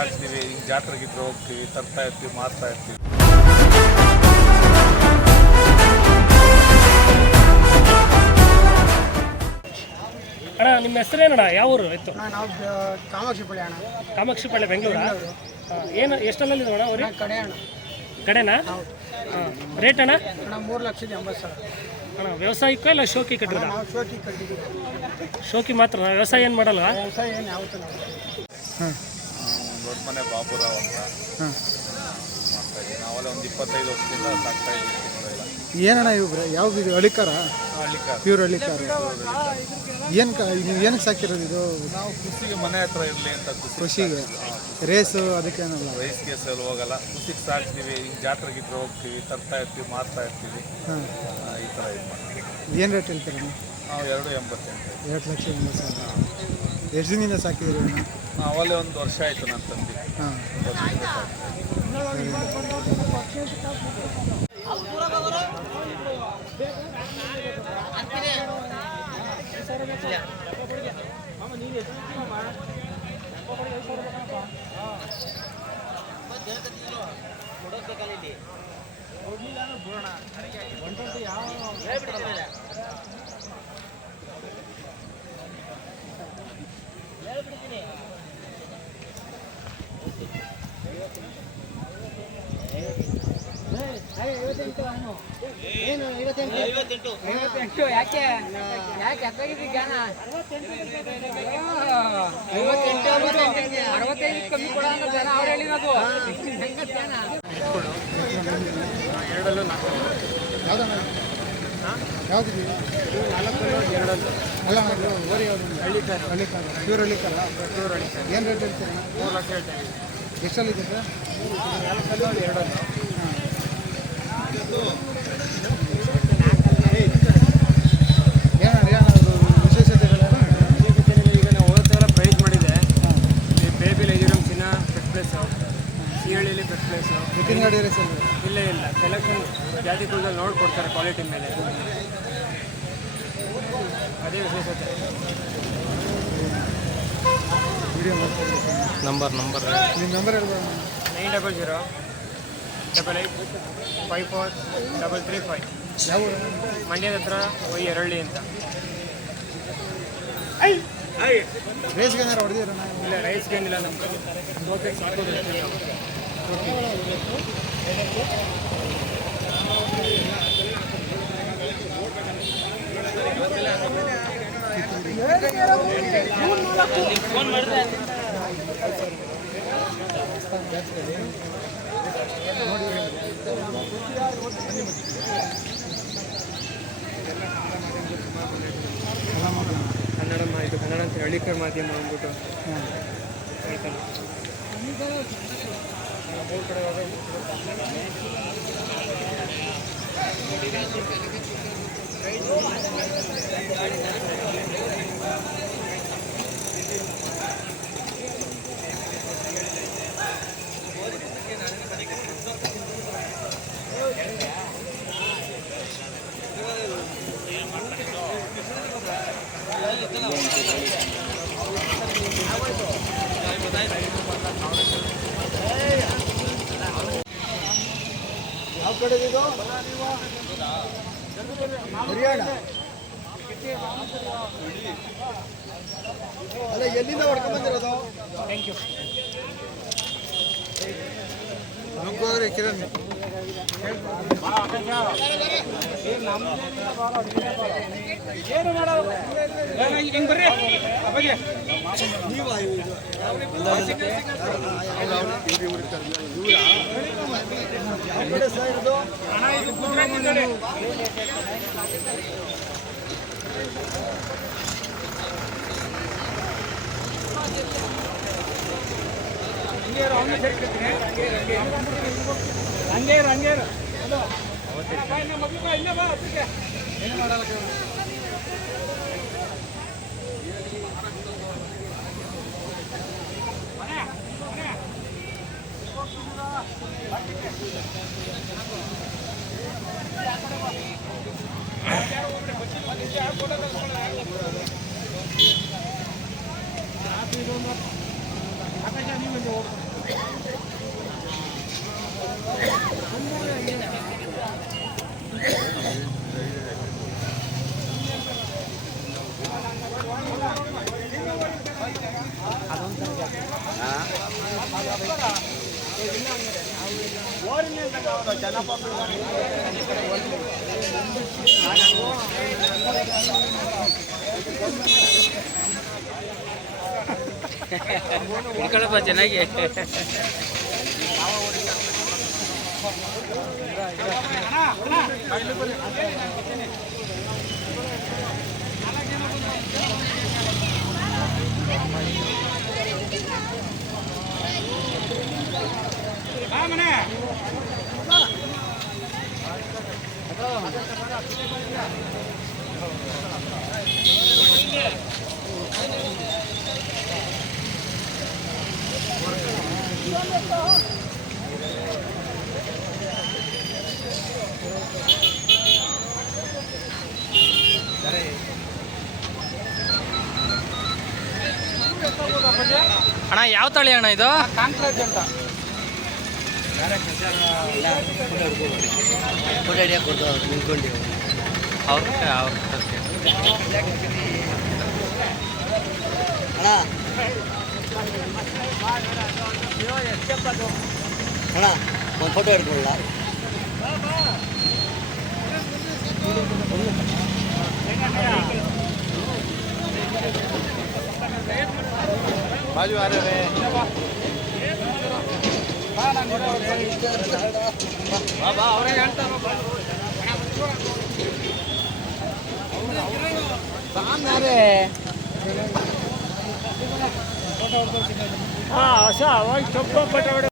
ಸಾಕ್ತೀವಿ. ಹಿಂಗೆ ಜಾತ್ರೆಗಿದ್ರೆ ಹೋಗ್ತೀವಿ, ತರ್ತಾ ಇರ್ತೀವಿ, ಮಾರ್ತಾ ಇರ್ತೀವಿ. ಅಣ್ಣ ನಿಮ್ಮ ಹೆಸರೇನಣ್ಣ? ಯಾವ ಊರು ಇತ್ತು? ನಾವು ಕಾಮಾಕ್ಷಿಪಳ್ಳಿ ಅಣ್ಣ. ಕಾಮಾಕ್ಷಿಪಳ್ಳಿ, ಬೆಂಗಳೂರಾ? ಏನು ಎಷ್ಟಲ್ಲಲ್ಲಿ ಅಣ್ಣ ಅವ್ರಿ? ಕಡೆ ಅಣ್ಣ. ಕಡೆನಾ? ರೇಟ್ ಅಣ್ಣ? ಅಣ್ಣ 3,80,000. ಅಣ್ಣ ವ್ಯವಸಾಯಕ್ಕ ಇಲ್ಲ ಶೋಕಿ ಕಟ್ಟಿದ? ನಾವು ಶೋಕಿ ಕಟ್ಟಿದ್ದೀವಿ. ಶೋಕಿ ಮಾತ್ರ, ವ್ಯವಸಾಯ ಏನು ಮಾಡಲ್ವಾ? ವ್ಯವಸಾಯ ಏನು ಯಾವತ್ತೂ ನಾವು ದೊಡ್ಡ ಮನೆ ಬಾಬುರಾವ್ ಅಂತ ಮಾಡ್ತಾ ಇದ್ದೀವಿ. ನಾವೆಲ್ಲ ಒಂದು 25 ವರ್ಷದಿಂದ ಸಾಕ್ತಾ ಇದ್ದೀವಿ. ಏನಣ್ಣ ಇವು ಯಾವ ಇದು ಹಳ್ಳಿಕಾರ? ಹಳ್ಳಿಕಾರ, ಪ್ಯೂರ್ ಹಳ್ಳಿಕಾರ. ಏನು ನೀವು ಏನಕ್ಕೆ ಸಾಕಿರೋದು ಇದು? ನಾವು ಕೃಷಿಗೆ ಮನೆ ಹತ್ರ ಇರಲಿ ಅಂತ ಕೃಷಿಗೆ. ರೇಸು ಅದಕ್ಕೇನಲ್ಲ? ರೈಸ್ ಕೇಸಲ್ಲಿ ಹೋಗಲ್ಲ, ಕೃಷಿಗೆ ಸಾಕ್ತೀವಿ. ಹಿಂಗೆ ಜಾತ್ರೆಗಿದ್ರೆ ಹೋಗ್ತೀವಿ, ತರ್ತಾ ಇರ್ತೀವಿ, ಮಾರ್ತಾ ಇರ್ತೀವಿ. ಹಾಂ, ಈ ಥರ ಇದು ಮಾಡ್ತೀವಿ. ಏನು ರೇಟ್ ಹೇಳ್ತೀರ ನೀವು? ನಾವು 2,80,000. 2,80,000. ಎಷ್ಟು ದಿನದಿಂದ ಸಾಕಿದ್ದೀರಿ? ನಾವಲ್ಲೇ 1 ವರ್ಷ ಆಯಿತು ನಾನು ತಂದು. ಹಾಂ. ಯಾಕೆ ಜ್ಞಾನ 65 ಕಮ್ಮಿ ಕೊಡ ಜನ ಅವ್ರು ಹೇಳಿರೋದು. ಯಾವ್ದು? ಅಲ್ಲ ಓರಿ ಯಾವುದು? ಹಳ್ಳಿಕಾರ. ಹಳ್ಳಿಕಾರ, ಪ್ಯೂರ್ ಹಳ್ಳಿಕಾರ. ಏನು ರೇಟ್ ಹೇಳ್ತೀರ? 3 ಲಕ್ಷ ಹೇಳ್ತೇವೆ. ಎಷ್ಟಲ್ಲಿದೆ ಸರ್? 2. ಏನಾದ್ರು ವಿಶೇಷತೆಗಳು? ಈಗ ನಾವು ಹೋದ ಪ್ರೈಸ್ ಮಾಡಿದೆ. ಬೇಬಿಲಿ 5 ಚಿನ್ನ ಫಸ್ಟ್ ಪ್ಲೇಸು, ಸಿಹಳ್ಳಿಲಿ ಫಸ್ಟ್ ಪ್ಲೇಸು. ಎತ್ತಿನ ಗಾಡಿ ರೇಸ್ ಅಲ್ಲ? ಇಲ್ಲ ಸೆಲೆಕ್ಷನ್ ಜಾತಿ ಕುಲದಲ್ಲಿ ನೋಡ್ಕೊಡ್ತಾರೆ ಕ್ವಾಲಿಟಿ ಮೇಲೆ, ಅದೇ ವಿಶೇಷತೆ. ವಿಡಿಯೋ ಮಾಡ್ಕೊಂಡು ನಂಬರ್ ನಿಮ್ಮ ನಂಬರ್ ಹೇಳ್ಬೋದು? 900 88 54 335. ಯಾವ ಮಂಡ್ಯದ ಹತ್ರ ಎರಳ್ಳಿ ಅಂತ. ರೇಸ್ಗೆ ಏನಾರು ಹೊಡೆದಿರೋಣ? ಇಲ್ಲ, ರೈಸ್ಗೆ ಏನಿಲ್ಲ, ನಮ್ಗೆ ಸೋಕೆ ಸಾಕೋದು ಅಷ್ಟೇ ನಾವು. ಕನ್ನಡ ಅಂತ ಹಳ್ಳಿಕರ್ ಮಾಧ್ಯಮ ಅಂದ್ಬಿಟ್ಟು ಹೇಳ್ತಾನೆ. ಯಾವ ಕಡೆ ಇದು? ಹರಿಯಾಣ. ಅಲ್ಲ, ಎಲ್ಲಿಂದ ಹೊಡ್ಕೊಂಡ್ಬಂದಿರೋದು? Thank you. ಕಿರಣ್ ಏನು ಮಾಡೋದು? ಹಿಂಗೆ ಬರ್ರಿ ಅಪ್ಪಗೆ. ಹಂಗೇರು ಏನು ಮಾಡಲ್ಲ. ಹಿಡ್ಕೊಳ್ಳಪ್ಪ ಚೆನ್ನಾಗಿ. ಅಣ್ಣ ಯಾವ ತಳಿ ಅಣ್ಣ ಇದು? ಕಾಂಕ್ರಾಜ್ ಅಂತ ಅಣ್ಣ ಒಂದು ಫೋಟೋ ಹಿಡ್ಕೊಳ್ಳ. ಬಾಜು ಆ ರहे हैं ಬಾಬಾ ಅವರೇ ಹೇಳ್ತಾರೆ ಹಾಂ ಹೊಸ ಅವಾಗ ಸ್ವಲ್ಪ